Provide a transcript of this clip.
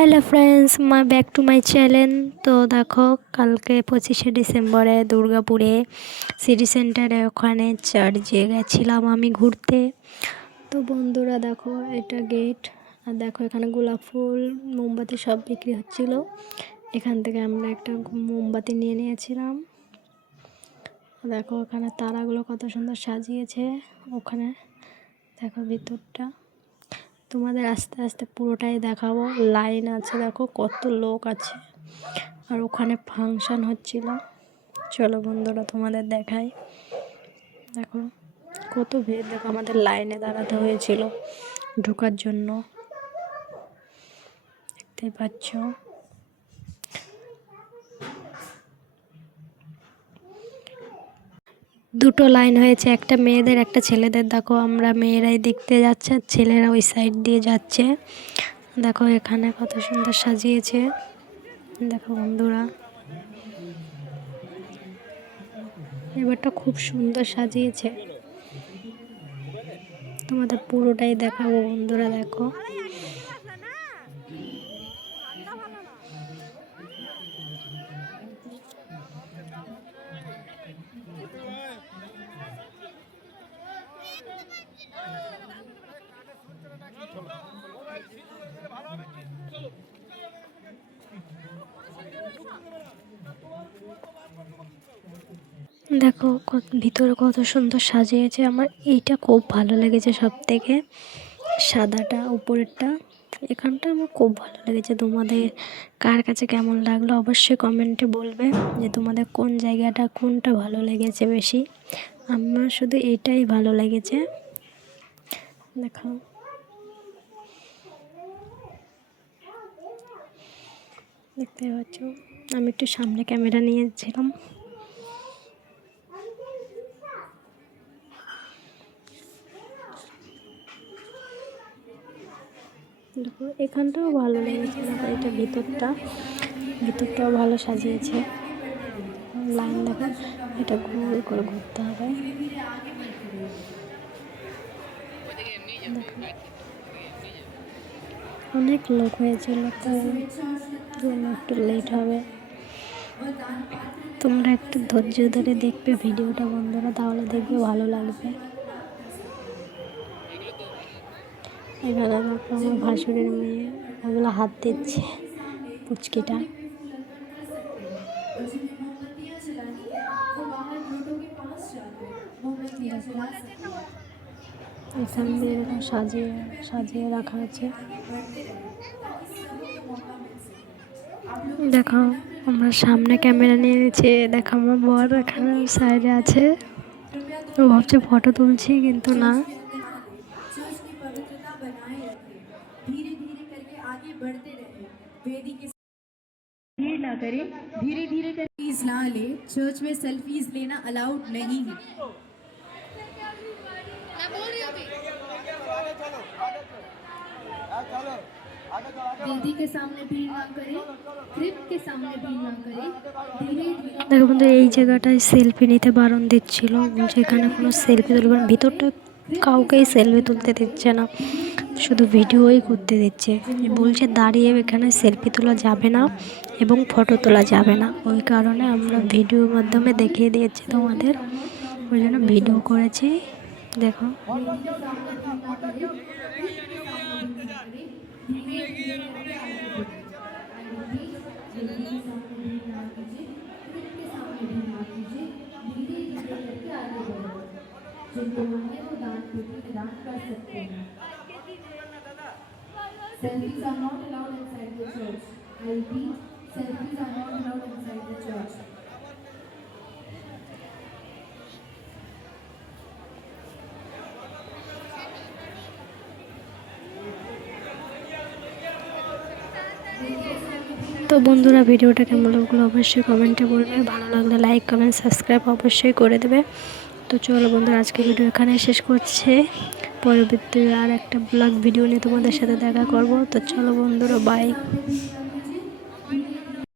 Hello friends, back to my channel. তো দেখো, কালকে 25শে ডিসেম্বরে দুর্গাপুরে সিটি সেন্টারে ওখানে চার্চে গেছিলাম আমি ঘুরতে। তো বন্ধুরা দেখো, এটা গেট। আর দেখো এখানে গোলাপ ফুল, মোমবাতি সব বিক্রি হচ্ছিল। এখান থেকে আমরা একটা মোমবাতি নিয়ে নিয়েছিলাম। দেখো ওখানে তারাগুলো কত সুন্দর সাজিয়েছে। ওখানে দেখো ভিতরটা, তোমাদের আস্তে আস্তে পুরোটাই দেখাবো। লাইন আছে, দেখো কত লোক আছে। আর ওখানে ফাংশন হচ্ছিল। চলো বন্ধুরা তোমাদের দেখাই। দেখো কত ভিড়, দেখো আমাদের লাইনে দাঁড়াতে হয়েছিল ঢোকার জন্য, দেখতেই পাচ্ছ। দুটো লাইন হয়েছে, একটা মেয়েদের একটা ছেলেদের। দেখো আমরা মেয়েরাই দেখতে যাচ্ছে, আর ছেলেরা ওই সাইড দিয়ে যাচ্ছে। দেখো এখানে কত সুন্দর সাজিয়েছে। দেখো বন্ধুরা, এবারটা খুব সুন্দর সাজিয়েছে। তোমাদের পুরোটাই দেখাবো বন্ধুরা। দেখো দেখো ভিতরে কত সুন্দর সাজিয়েছে। আমার এইটা খুব ভালো লেগেছে সব থেকে, সাদাটা উপরেরটা। এখানটা আমার খুব ভালো লেগেছে। তোমাদের কার কাছে কেমন লাগলো অবশ্যই কমেন্টে বলবে, যে তোমাদের কোন জায়গাটা কোনটা ভালো লেগেছে বেশি। আমার শুধু এটাই ভালো লেগেছে। দেখো দেখতে পাচ্ছ, আমি একটু সামনে ক্যামেরা নিয়েছিলাম। দেখো এখানটাও ভালো লেগেছে। দেখো এটা ভিতরটাও ভালো সাজিয়েছে। লাইন দেখো, এটা গোল করে ঘুরতে হবে। অনেক লোক হয়েছিল, তো একটু লেট হবে। তোমরা একটু ধৈর্য ধরে দেখবে ভিডিওটা বন্ধুরা, তাহলে দেখবে ভালো লাগবে। এখানে দেখো আমার ভাসুরের মেয়ে ওগুলো হাত দিচ্ছে, পুচকিটা। এখান দিয়ে এরকম সাজিয়ে সাজিয়ে রাখা আছে। দেখো আমরা সামনে ক্যামেরা নিয়ে নিয়েছি। দেখো আমার বর এখানে সাইডে আছে, ও ভাবছে ফটো তুলছি, কিন্তু না। भीड़ ना करें, धीरे धीरे कर ना ले। चर्च में सेल्फीज लेना अलाउड नहीं है। वेदी के सामने भीड़ ना करें, क्रिप के सामने भीड़ ना करें, धीरे धीरे। দেখো বন্ধু, এই জায়গাটায় সেলফি নিতে বারণ দিচ্ছিল, বলছে এখানে কোনো সেলফি তুলবে না। ভিতরটা কাউকেই সেলফি তুলতে দিচ্ছে না, শুধু ভিডিওই করতে দিচ্ছে। বলছে দাঁড়িয়ে এখানে সেলফি তোলা যাবে না এবং ফটো তোলা যাবে না। ওই কারণে আমরা ভিডিওর মাধ্যমে দেখিয়ে দিয়েছি তোমাদের, ওই জন্য ভিডিও করেছি। দেখো जिनको मांगे वो दान पेटी में दान कर सकते हैं। Selfies are not allowed inside the church. I repeat, selfies are not allowed inside the church. তো বন্ধুরা, ভিডিওটা কেমন লাগলো অবশ্যই কমেন্টে বলবে। ভালো লাগলে লাইক কমেন্ট সাবস্ক্রাইব অবশ্যই করে দেবে। তো চলো বন্ধুরা, আজকে ভিডিও এখানে শেষ করছে। পরবর্তী আর একটা ব্লগ ভিডিও নিয়ে তোমাদের সাথে দেখা করব। তো চলো বন্ধুরা, বাই।